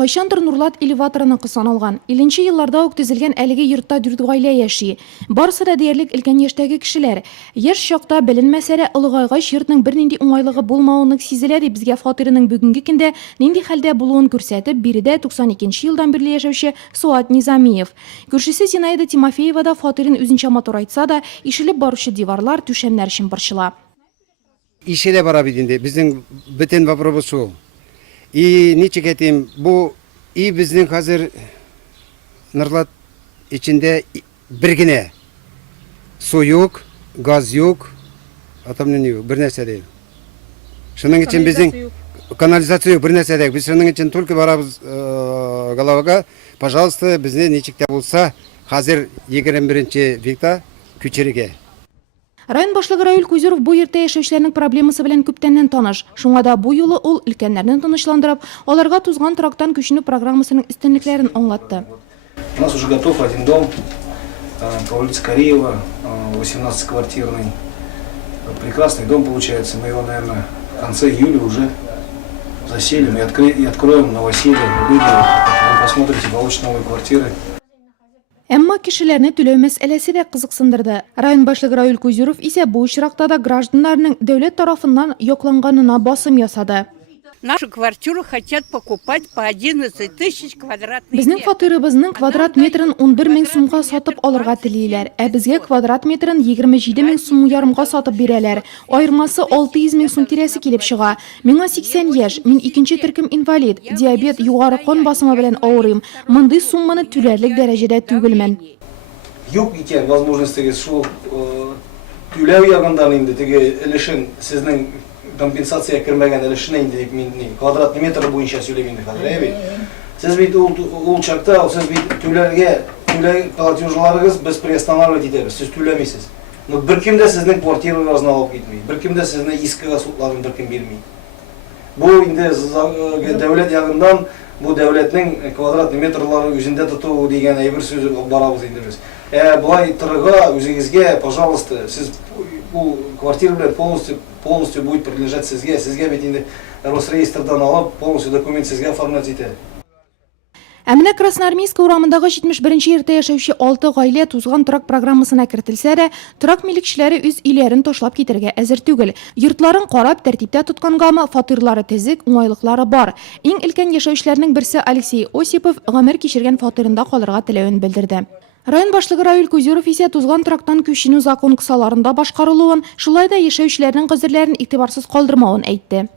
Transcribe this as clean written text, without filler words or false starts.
Кайчандыр Нурлат элеваторына саналган. 50 елларда ук төзелгән әлеге йортта 4 гаилә яши. Барысы да диярлек өлкән яшьтәге кешеләр. Яшь чакта беленмәсә дә олыгайгач йортның бернинди уңайлыгы булмавын сизелә дип безгә фатирының бүгенге көндә нинди хәлдә булуын күрсәтеп, биредә 92 елдан бирле яшәүче Суат Низамиев. Күршесе Зинаида Тимофеева да фатирын үзенчә матур айтса да, ишелеп баручы диварлар, түшәмнәр өчен борчыла. Ишеле бара бит инде, безнең бөтен вопрос шул. И ничек әйтим, бу и безнең хәзер Нурлат içinde bir генә су юк, газ юк, атомный юк, бер нәрсә дә юк. Шуның өчен безнең канализация юк, бер нәрсә дә юк. Без шуның өчен только барабыз головага, пожалуйста, безне ничек тә булса, хәзер 21 векта күчерергә. Район башлыгы Равил Кузеров бу йортта яшәүчеләрнең проблемасы белән күптәннән таныш. Шуңа да бу юлы ул өлкәннәрне тынычландырып, аларга тузган трактан күченү программасының өстенлекләрен аңлатты. У нас уже готов один дом по улице Кореева, 18-квартирный. Прекрасный дом получается. Мы его, наверное, в конце июля уже заселим и откроем новоселье. Люди, вы посмотрите, получат новые квартиры. Әмма кешеләрне түләү мәсьәләсе дә кызыксындырды. Район башлыгы Равил Кузеров исә бу очракта да гражданнарның дәүләт тарафыннан якланганына басым ясады. Нашу квартиру хотят покупать по 11 тысяч квадратных метров. Безнең фатирыбызның квадрат метрын 11 мең сумга сатып алырга телиләр, ә безгә квадрат метрын 27 мең сум ярымга сатып бирәләр. Аермасы 600 мең сум тирәсе килеп чыга. Миңа 80 яшь, мин икенче төркем инвалид, диабет, югары кан басымы белән авырыйм. Мондый сумманы түләрлек дәрәҗәдә түгелмен. Юк икән возможностьтәге шул түләү ягындан инде теге өлешен сезнең компенсация кермәгән өлешенә инде мин квадратный метр буенча сөйләп инде хәзер. Сез бит ул чакта, сез бит түләй платежларыгыз без приостанавливать итәбез. Сез түләмисез. Но беркем дә сезнең квартирагызны алып китми. Беркем дә сезне искегә судларын беркем бирми. Бу инде дәүләт ягындан бу дәүләтнең квадратный метрлары үзендә тоту дигән әйбер сүз барабыз инде без. Булай торырга үзегезгә, пожалуйста, сез бу квартира белән полностью будет принадлежать сезгә. Сезгә бит инде Росреестрдан алып, полностью документ сезгә оформлять итә. Ә менә Красноармейск урамындагы 71-нче йортта яшәүче 6 гаилә тузган торак программасына кертелсә дә, торак милекчеләре үз өйләрен ташлап китәргә әзер түгел. Йортларын карап, тәртиптә тоткангамы, фатирлары төзек, уңайлыклары бар. Иң өлкән яшәүчеләрнең берсе Алексей Осипов гомер кичергән фатирында калырга теләвен белдерде. Район башлыгы Равил Кузеров исә тузган трактан күченү закон кысаларында башкарылуын, шулай да яшәүчеләрнең гозерләрен игътибарсыз калдырмавын әйтте.